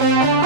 Thank uh you. -huh.